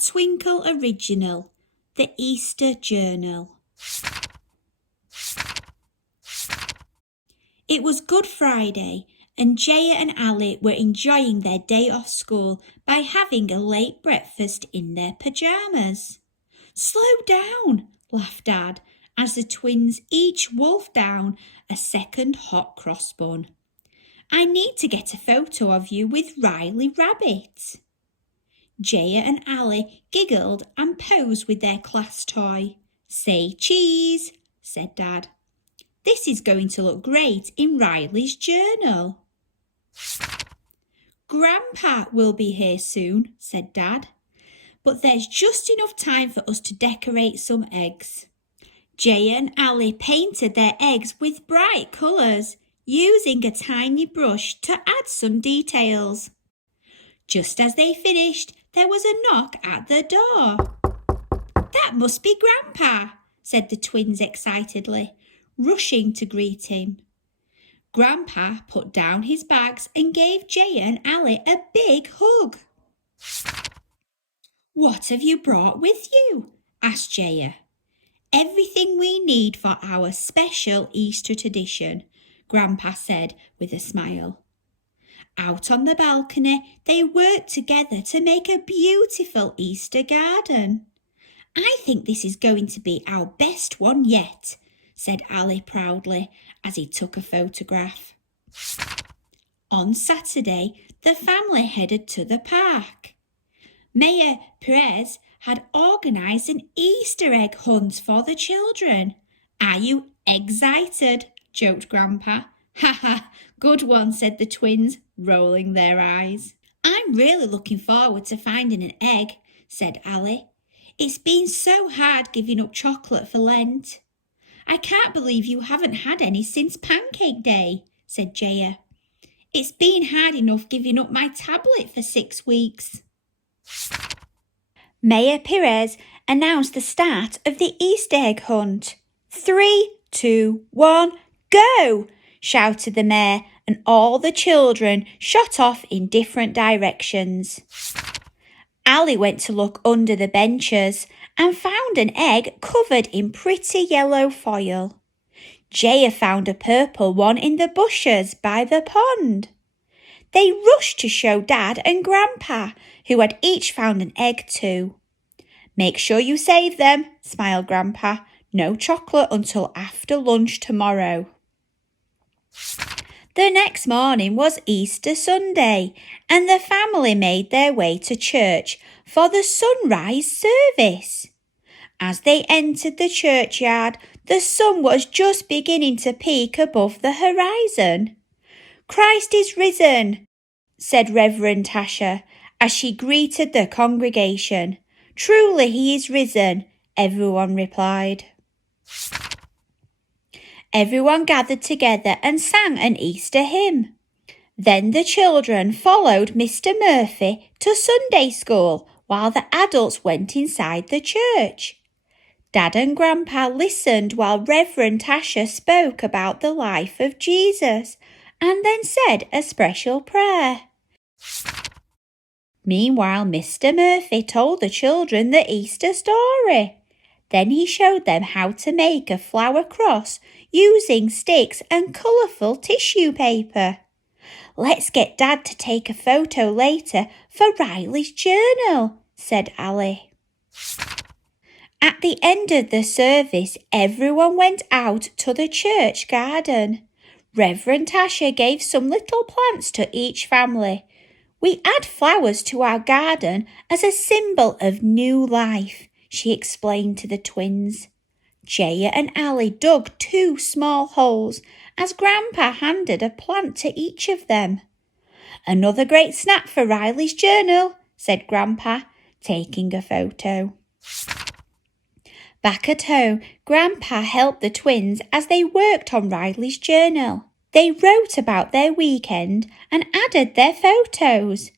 Twinkl Original, the Easter Journal. It was Good Friday, and Jaya and Ali were enjoying their day off school by having a late breakfast in their pyjamas. "Slow down," laughed Dad, as the twins each wolfed down a second hot cross bun. "I need to get a photo of you with Riley Rabbit." Jaya and Ali giggled and posed with their class toy. "Say cheese," said Dad. "This is going to look great in Riley's journal." "Grandpa will be here soon," said Dad, "but there's just enough time for us to decorate some eggs." Jaya and Ali painted their eggs with bright colours, using a tiny brush to add some details. Just as they finished, there was a knock at the door. "That must be Grandpa," said the twins excitedly, rushing to greet him. Grandpa put down his bags and gave Jaya and Ali a big hug. "What have you brought with you?" asked Jaya. "Everything we need for our special Easter tradition," Grandpa said with a smile. Out on the balcony, they worked together to make a beautiful Easter garden. "I think this is going to be our best one yet," said Ali proudly as he took a photograph. On Saturday, the family headed to the park. Mayor Perez had organised an Easter egg hunt for the children. "Are you excited?" joked Grandpa. "Ha ha, good one," said the twins, rolling their eyes. "I'm really looking forward to finding an egg," said Ali. "It's been so hard giving up chocolate for Lent." "I can't believe you haven't had any since Pancake Day," said Jaya. "It's been hard enough giving up my tablet for 6 weeks. Mayor Perez announced the start of the Easter egg hunt. 3, 2, 1, go! Shouted the mayor, and all the children shot off in different directions. Ali went to look under the benches and found an egg covered in pretty yellow foil. Jaya found a purple one in the bushes by the pond. They rushed to show Dad and Grandpa, who had each found an egg too. "Make sure you save them," smiled Grandpa. "No chocolate until after lunch tomorrow." The next morning was Easter Sunday, and the family made their way to church for the sunrise service. As they entered the churchyard, the sun was just beginning to peek above the horizon. "Christ is risen," said Reverend Tasha as she greeted the congregation. "Truly he is risen," everyone replied. Everyone gathered together and sang an Easter hymn. Then the children followed Mr. Murphy to Sunday school while the adults went inside the church. Dad and Grandpa listened while Reverend Tasha spoke about the life of Jesus and then said a special prayer. Meanwhile, Mr. Murphy told the children the Easter story. Then he showed them how to make a flower cross using sticks and colourful tissue paper. "Let's get Dad to take a photo later for Riley's journal," said Ali. At the end of the service, everyone went out to the church garden. Reverend Tasha gave some little plants to each family. "We add flowers to our garden as a symbol of new life," she explained to the twins. Jaya and Ali dug 2 small holes as Grandpa handed a plant to each of them. "Another great snap for Riley's journal," said Grandpa, taking a photo. Back at home, Grandpa helped the twins as they worked on Riley's journal. They wrote about their weekend and added their photos.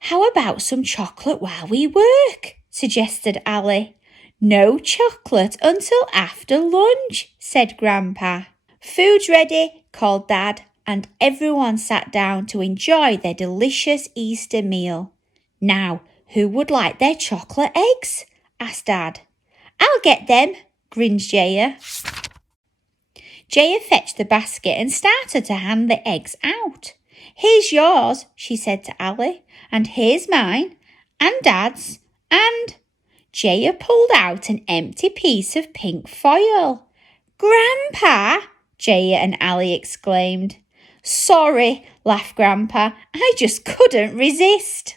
"How about some chocolate while we work?" suggested Ali. "No chocolate until after lunch," said Grandpa. "Food's ready," called Dad, and everyone sat down to enjoy their delicious Easter meal. "Now, Who would like their chocolate eggs? asked Dad. I'll get them, grinned Jaya. Jaya fetched the basket and started to hand the eggs out. Here's yours, she said to Ali, and here's mine, and Dad's, and... Jaya pulled out an empty piece of pink foil. Grandpa, Jaya and Ali exclaimed. Sorry, laughed Grandpa, I just couldn't resist.